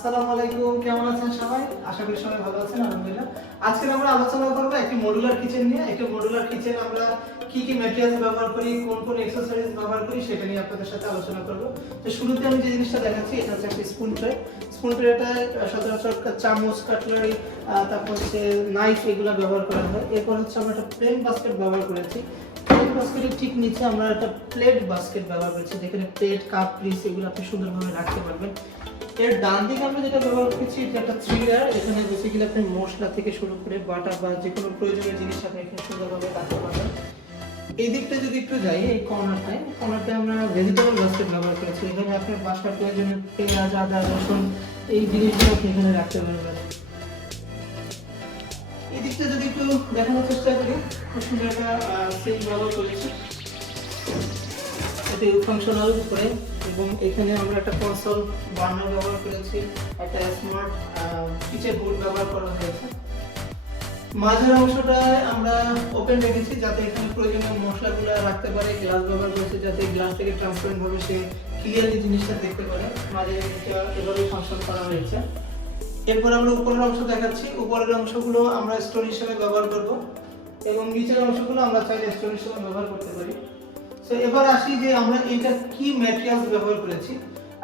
আসসালামু আলাইকুম, কেমন আছেন সবাই? আশা করি সবাই ভালো আছেন। আলহামদুলিল্লাহ। আজকে আমরা আলোচনা করব একটি মডুলার কিচেন নিয়ে। একটা মডুলার কিচেন আমরা কি ম্যাটেরিয়ালস ব্যবহার করি, কোন অ্যাকসেসরিজ ব্যবহার করি সেটা নিয়ে আপনাদের সাথে আলোচনা করব। তো শুরুতে আমি যে জিনিসটা দেখাচ্ছি এটা হচ্ছে একটা স্পুন ট্রে। স্পুন ট্রেটা সচরাচর চামচ, কাটলারি, তারপর হচ্ছে নাইফ এগুলো ব্যবহার করা হয়। এরপর হচ্ছে আমরা একটা প্লেন বাস্কেট ব্যবহার করেছি। প্লেন বাস্কেটের ঠিক নিচে আমরা একটা প্লেট বাস্কেট ব্যবহার করেছি, যেখানে প্লেট, কাপ, পিস এগুলো আপনি সুন্দরভাবে রাখতে পারবেন। এর ডান দিকে আমরা যেটা ব্যবহার করছি এটা একটা থ্রিলার। এখানে বেসিক্যালি আপনি মশলা থেকে শুরু করে বাটা বা যে কোনো প্রয়োজনীয় জিনিস আপনি এখানে সুন্দরভাবে রাখতে পারবেন। এই দিকটা যদি একটু যাই, এই কর্নারটায় আমরা ভেজিটেবল বাস্কেট ব্যবহার করেছি। এখানে আপনার বাসার প্রয়োজনীয় পেঁয়াজ, আদা, রসুন এই জিনিসগুলো আপনি এখানে রাখতে পারবেন। এই দিকটা যদি একটু দেখানোর চেষ্টা করি, খুব সুন্দর একটা সিঙ্ক ব্যবহার করেছি, এটি ফাংশনাল করে, এবং এখানে আমরা একটা কনসোল বার্নার ব্যবহার করেছি, একটা স্মার্ট কিচেন বোর্ড ব্যবহার করা হয়েছে। মাঝের অংশটায় আমরা ওপেন রেখেছি যাতে এখানে প্রয়োজনীয় মশলাগুলো রাখতে পারে। গ্লাস ব্যবহার করেছি যাতে গ্লাস থেকে ট্রান্সপারেন্ট ভাবে সে ক্লিয়ারলি জিনিসটা দেখতে পারে। মাঝে এভাবে ফাংশন করা হয়েছে। এরপর আমরা উপরের অংশ দেখাচ্ছি। উপরের অংশগুলো আমরা স্টোর হিসেবে ব্যবহার করব, এবং নিচের অংশগুলো আমরা চাইলে স্টোর হিসেবে ব্যবহার করতে পারি। তো এবার আসি যে আমরা এটা কি ম্যাটেরিয়ালস ব্যবহার করেছি।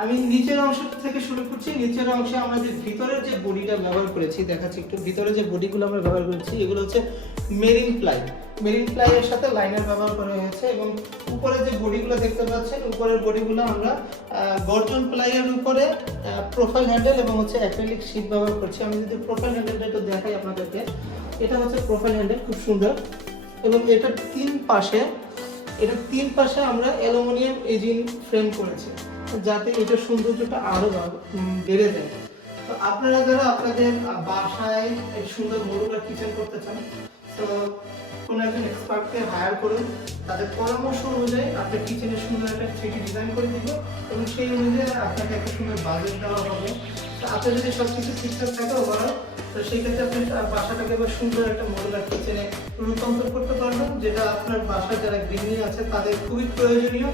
আমি নিচের অংশ থেকে শুরু করছি। নিচের অংশে আমরা যে ভিতরের যে বডিটা ব্যবহার করেছি দেখাচ্ছি একটু। ভিতরে যে বডিগুলো আমরা ব্যবহার করেছি এগুলো হচ্ছে মেরিন প্লাই। মেরিন প্লাই এর সাথে লাইনার ব্যবহার করা হয়েছে, এবং উপরে যে বডিগুলো দেখতে পাচ্ছেন উপরের বডিগুলো আমরা গর্জন প্লাইয়ের উপরে প্রোফাইল হ্যান্ডেল এবং হচ্ছে অ্যাক্রিলিক শীট ব্যবহার করছি। আমি যদি প্রোফাইল হ্যান্ডেলটা একটু দেখাই আপনাদেরকে, এটা হচ্ছে প্রোফাইল হ্যান্ডেল, খুব সুন্দর। এবং এটার তিন পাশে আমরা অ্যালুমিনিয়াম এজিং ফ্রেম করেছি যাতে এটা সৌন্দর্যটা আরো বেড়ে যায়। তো আপনারা যারা আপনাদের বাসায় এক সুন্দর মডুলার কিচেন করতে চান, তো কোনো একজন এক্সপার্টকে হায়ার করুন। তাদের পরামর্শ অনুযায়ী আপনার কিচেনের সুন্দর একটা 3D ডিজাইন করে দিব, এবং সেই অনুযায়ী আপনাকে একটা সুন্দর বাজেট দেওয়া হবে। তো আপনার যদি সব কিছু ঠিকঠাক থাকে ওভারঅল, তো সেই ক্ষেত্রে আপনি বাসাটাকে এবার সুন্দর একটা মডুলার কিচেনে রূপান্তর করতে পারবেন, যেটা আপনার বাসায় যারা গৃহিণী আছে তাদের খুবই প্রয়োজনীয়